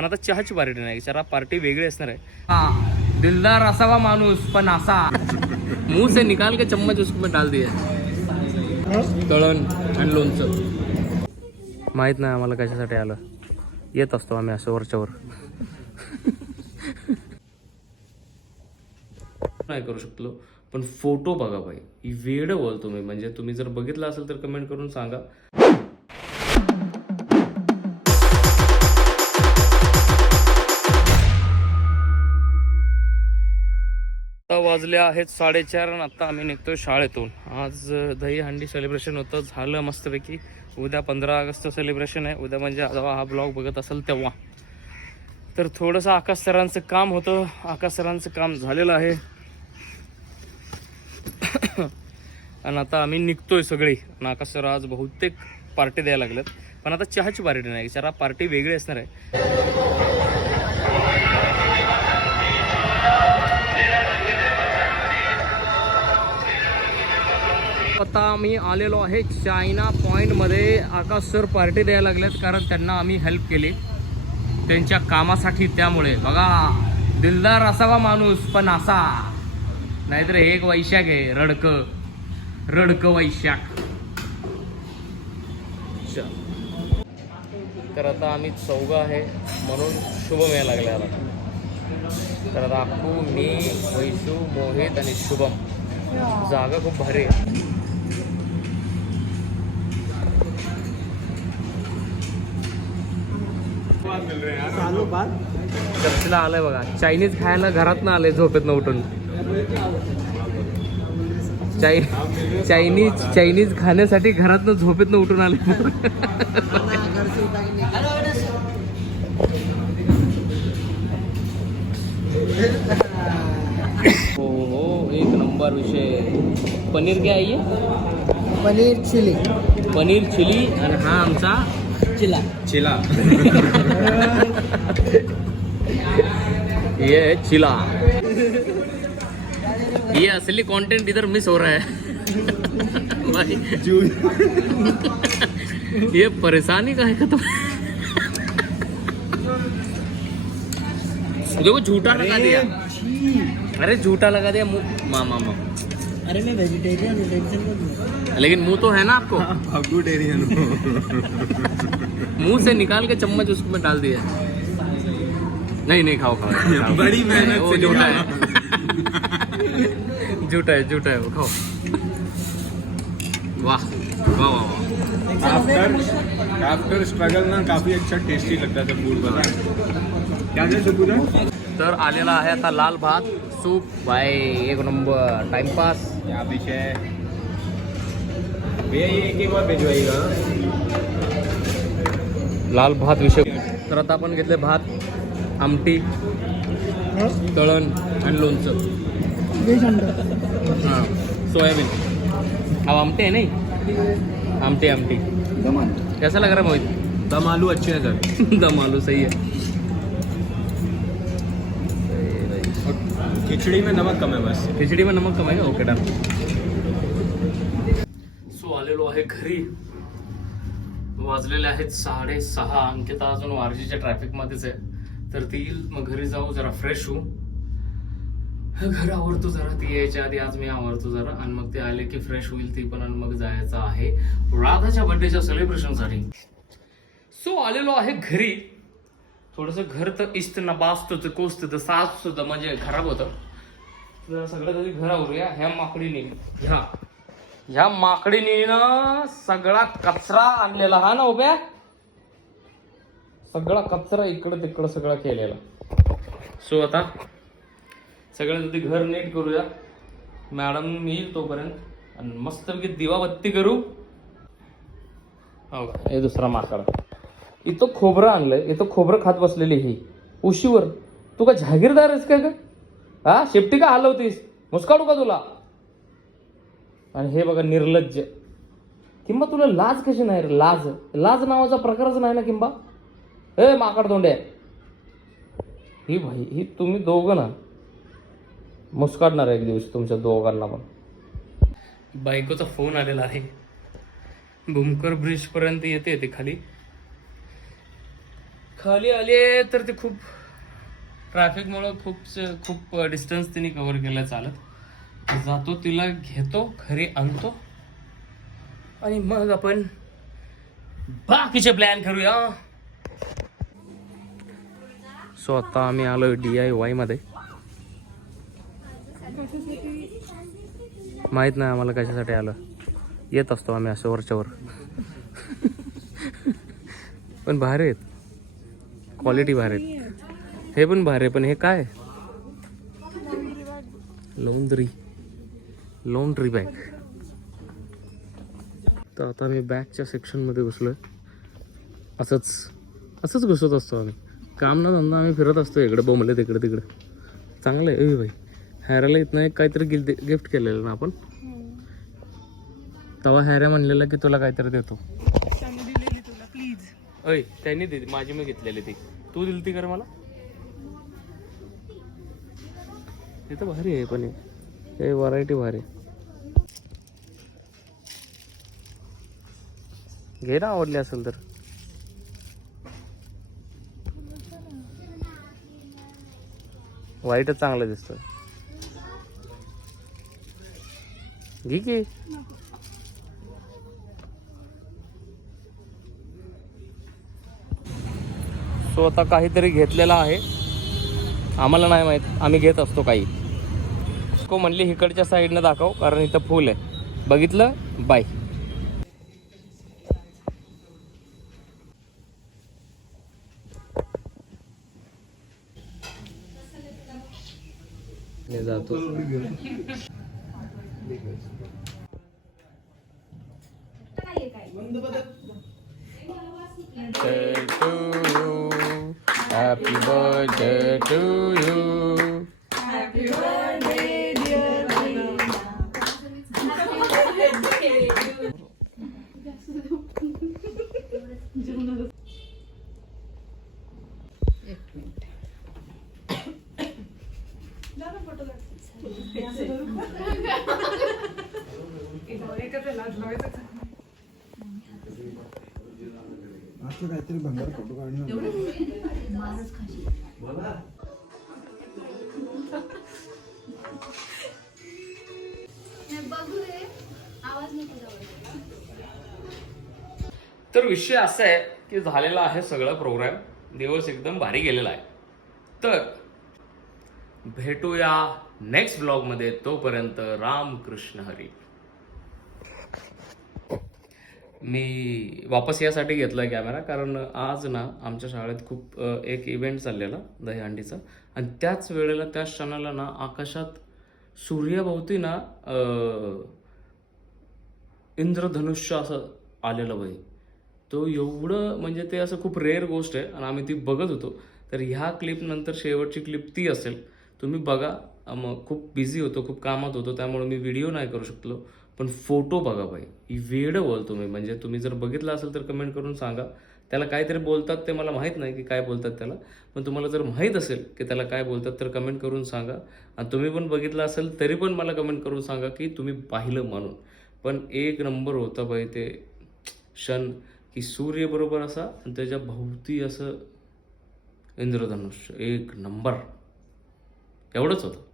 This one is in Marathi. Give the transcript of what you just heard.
पण आता चहाची पार्टी नाही जरा पार्टी वेगळी असणार आहे. हा दिलदार असावा माणूस पण असा. मुंह से निकाल के चम्मच उसको में डाल दिया. तळण आणि लोणचं. माहीत नाही आम्हाला कशासाठी आलं. येत असतो आम्ही असं वरच्यावर नाही करू शकलो पण फोटो बघा भाई. वेळ बोलतो मी. म्हणजे तुम्ही जर बघितलं असेल तर कमेंट करून सांगा. वाजले आहेत साडेचार आणि आता आम्ही निघतोय शाळेतून. आज दहीहंडी सेलिब्रेशन होतं. झालं मस्तपैकी. उद्या पंधरा ऑगस्ट सेलिब्रेशन आहे. उद्या म्हणजे जेव्हा हा ब्लॉग बघत असेल तेव्हा. तर थोडंसं आकाश सरांचं काम होतं. आकाश सरांचं काम झालेलं आहे. आणि आता आम्ही निघतोय सगळी. आणि आकाश सर आज बहुतेक पार्टी द्यायला लागल्यात पण आता चहाची पार्टी नाही. जरा पार्टी वेगळी असणार आहे. आता आम्ही आलेलो आहे चायना पॉईंटमध्ये आकाश सर पार्टी द्यायला लागल्यात कारण त्यांना आम्ही हेल्प केली. त्यांच्या कामासाठी त्यामुळे. बघा दिलदार असावा माणूस पण असा. नाहीतर एक वैशाख आहे रडक. रडक वैशाख. तर आता आम्ही चौघ आहे म्हणून शुभम यायला लागल्या तर आता मी वैशू मोहित आणि शुभम. जागा खूप भारी आहे. चर्चला आलंय बघा. चायनीज खायला घरात ना आलंय झोपेत न उठून. चाय चायनीज चायनीज खाण्यासाठी घरात न झोपेत न उठून आले हो हो एक नंबर विषय. पनीर क्या आहे? ये? पनीर चिली. पनीर चिली आणि हा आमचा चिला चिला ये है चिला ये असली कंटेंट इधर मिस हो रहा है। भाई। ये परेशानी का है का तो देखो झूठा लगा दिया। अरे झूठा लगा दिया मुँह। माँ माँ माँ। अरे मैं वेजिटेरियन हूँ लेकिन मुँह तो है ना आपको। फ्लूटेरियन मुँह से निकाल के चम्मच उसको में डाल दिया। नहीं नहीं खाओ खाओ। खाओ। बड़ी मेहनत से झूठा है। झूठा है झूठा है वो खाओ। वाह वाह वाह आफ्टर आफ्टर स्ट्रगल ना काफ़ी अच्छा टेस्टी लगता था फ़ूड बना क्या क्या तर आलेला आहे आता लाल भात सूप। बाय एक नंबर टाइमपास यहाँ पीछे भैया ये एक बार भिजवाइएगा। लाल भात विषय. तर आता आपण घेतले भात आमटी तळण आणि लोणचं. हां सोयाबीन. अब आमटे है नहीं? आमटे आमटी. कैसा लग रहा है मोहित दम आलू अच्छे हैं सर दम आलू सही है खिचड़ी में नमक कम है बस. खिचडी में नमक कमाई का? Okay done. सो आलेलो आहे घरी. वाजलेले आहेत साडेसहा. अंकिता अजून वारजीच्या ट्रॅफिक मध्येच आहे. तर ती येईल. मग घरी जाऊ जरा फ्रेश होऊ. घर आवरतो जरा. ती यायच्या आधी आज मी आवरतो जरा. आणि मग ते आले की फ्रेश होईल ती पण आणि मग जायचं आहे राधाच्या बर्थडेच्या सेलिब्रेशनसाठी सो आलेलो आहे घरी. थोडस घर तर इस्त ना बास्त कोस्त साफ सुद्धा म्हणजे खराब होतं. तर सगळं तरी घर आवरूया. ह्या माकडीने. ह्या. ह्या माकडीनीनं सगळा कचरा आणलेला हा ना उभ्या? सगळा कचरा इकडं तिकडं सगळा केलेला. सो आता सगळं आधी घर नीट करूया. मॅडम येईल तोपर्यंत. आणि मस्तपैकी दिवाबत्ती करू. हो का हे दुसरा माकड. इथं खोबरं आणलंय. इथं खोबरं खात बसलेली ही. उशीवर. तू का जहागीरदार आहेस काय का हा? शेपटी का हलवतीस? मुस्काडू का तुला? आणि हे बघा निर्लज्ज. किंबा तुला लाज कशी नाही रे? लाज. लाज नावाचा प्रकारच नाही ना किंबा? ए माकड तोंडे ही भाई ही तुम्ही दोघं ना मुस्काडणार एक दिवस तुमच्या दोघांना पण. बायकोचा फोन आलेला आहे. भूमकर ब्रिज पर्यंत येते ते खाली. खाली आले तर ते खूप ट्रॅफिकमुळं खूप खूप डिस्टन्स तिने कव्हर केलं चालत. जातो तिला घेतो घरी आणतो. आणि मग आपण बाकीचे प्लॅन करूया. सो आता आम्ही आलो डी आय वायमध्ये. माहीत नाही आम्हाला कशासाठी आलं. येत असतो आम्ही असं वरच्यावर. पण भारी आहेत. क्वालिटी भारी आहेत. हे पण भारी आहे पण हे काय? लोंद्री लोंड्री बॅग तर आता मी बॅगच्या सेक्शनमध्ये घुसलोय असंच असंच घुसत असतो आम्ही. काम ना धंदा आम्ही फिरत असतो इकडे बोंबले तिकडे तिकडे. चांगलं आहे ए भाई हॅराला इथनं एक काहीतरी गिफ्ट गिफ्ट केलेलं ना आपण? तेव्हा हॅऱ्या म्हणलेलं की तुला काहीतरी देतो. अय त्यांनी दिली माझी मी घेतलेली ती. तू दिली ती कर मला. ते तर भारी आहे पण काही व्हरायटी भारी. घे ना आवडली असेल तर. वाईटच चांगलं दिसतं. घे की. सो आता काहीतरी घेतलेला आहे. आम्हाला नाही माहीत. आम्ही घेत असतो काही. को म्हणली इकडच्या साईडनं दाखव कारण इथं फुल आहे. बघितलं? बाय. जातो. Birthday to you. Happy birthday to you. असं काहीतरी भंगार फोटो काढणं तर विषय असा आहे की झालेला आहे सगळा प्रोग्राम दिवस एकदम भारी गेलेला आहे. तर भेटूया नेक्स्ट ब्लॉगमध्ये तोपर्यंत राम कृष्ण हरी. मी वापस यासाठी घेतला कॅमेरा कारण आज ना आमच्या शाळेत खूप एक इव्हेंट चाललेला दहीहंडीचा. आणि त्याच वेळेला त्या क्षणाला ना आकाशात सूर्याभोवती ना इंद्रधनुष्य असं आलेलं बाई. तो एवढं म्हणजे ते असं खूप रेअर गोष्ट आहे आणि आम्ही ती बघत होतो. तर ह्या क्लिप नंतर शेवटची क्लिप ती असेल. तुम्ही बघा. मग खूप बिझी होतो खूप कामात होतो त्यामुळे मी व्हिडिओ नाही करू शकलो. पण फोटो बघा बाई. वेळ बोल तुम्ही. म्हणजे तुम्ही जर बघितलं असेल तर कमेंट करून सांगा. त्याला काहीतरी बोलतात ते मला माहीत नाही की काय बोलतात त्याला. पण तुम्हाला जर माहीत असेल की त्याला काय बोलतात तर कमेंट करून सांगा. आणि तुम्ही पण बघितलं असेल तरी पण मला कमेंट करून सांगा की तुम्ही पाहिलं म्हणून. पण एक नंबर होता बाई ते क्षण की सूर्य बरोबर असा आणि त्याच्या भोवती असं इंद्रधनुष्य. एक नंबर एवढंच होतं.